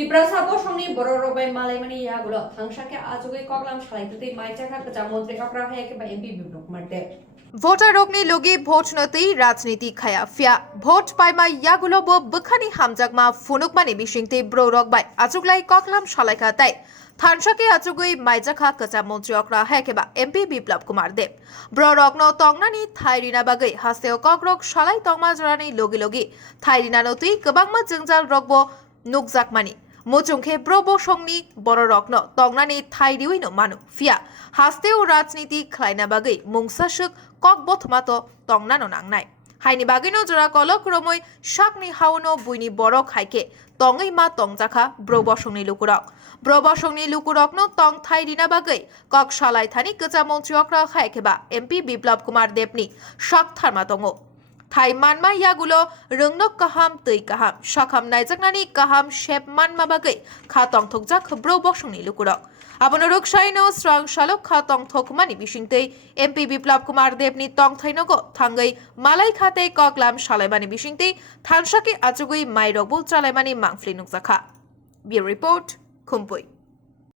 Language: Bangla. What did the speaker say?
Tiprasabo Shoni Bororobe Malemani Yagulo, Thangsa Achugwi Koklam Shalai, my Chakha, Jamon, Kakra Hek by MP Biplob Marte. Voter অগ্নি লগি ভোট নতেই রাজনীতি খায়া ফিয়া ভোট পাইমা ইয়াগুলো বখানি হামজাগমা ফুনুকমানি বিশিংতে ব্রো রকবাই আচুগলাই ককলাম সলাইকা তাই থানসাকে আচুগুই মাইজাখা কচা মন্ত্রী অকরা হেকেবা এমপি বিপ্লব কুমার দেব ব্রো রকন তংনানি থাইরিনা বাগৈ হাসেও ককরক সলাই তংমা জরানি লগি লগি থাইরিনা নতুই গোবাংমা জংজাল রকব নুকজাকমানি মোচুংখে ব্রবো সংনি বড় রকন তংনানি থাইরিউইনো মানু ফিয়া হাসতেও রাজনীতি খ্লাইনা বাগৈ মুংসাসুক ককবথ মাতো তংনানো নাংনাই হাইনি বাগৈনো জোড়া কলক রমৈ শাকনি হাওনো বুইনি বড় খাইকে তংই মা তংজাখা ব্রবসংনি লুকুরক ব্রবসংনি লুকুরকনো তং থাইরিনা বাগৈ কক সালাই থানি কচা মন্ত্রী অকরা খাইকেবা এমপি বিপ্লব কুমার দেবনি শক থারমা তঙ্গো থাই মানমা ইয়াগুলো রংনক কাহাম তৈ কাহাম সাখাম নাইজাকনানি কাহাম শেপ মানমা বাগৈ খা তংথকজাক ব্রবসংনি লুকুরক আবনো রুকসাইনো স্রং শালক খা তংথকমানি বিশিংতৈ এমপি বিপ্লব কুমার দেবনি তংথাইনগো থাঙ্গৈ মালাই খাতে ককলাম সালাইমানি বিশিংতৈ থানসাকে আচুগুই মাইরবুল চালাইমানি মাংফলি নুকজাখা বিউরো রিপোর্ট খুম্পুই।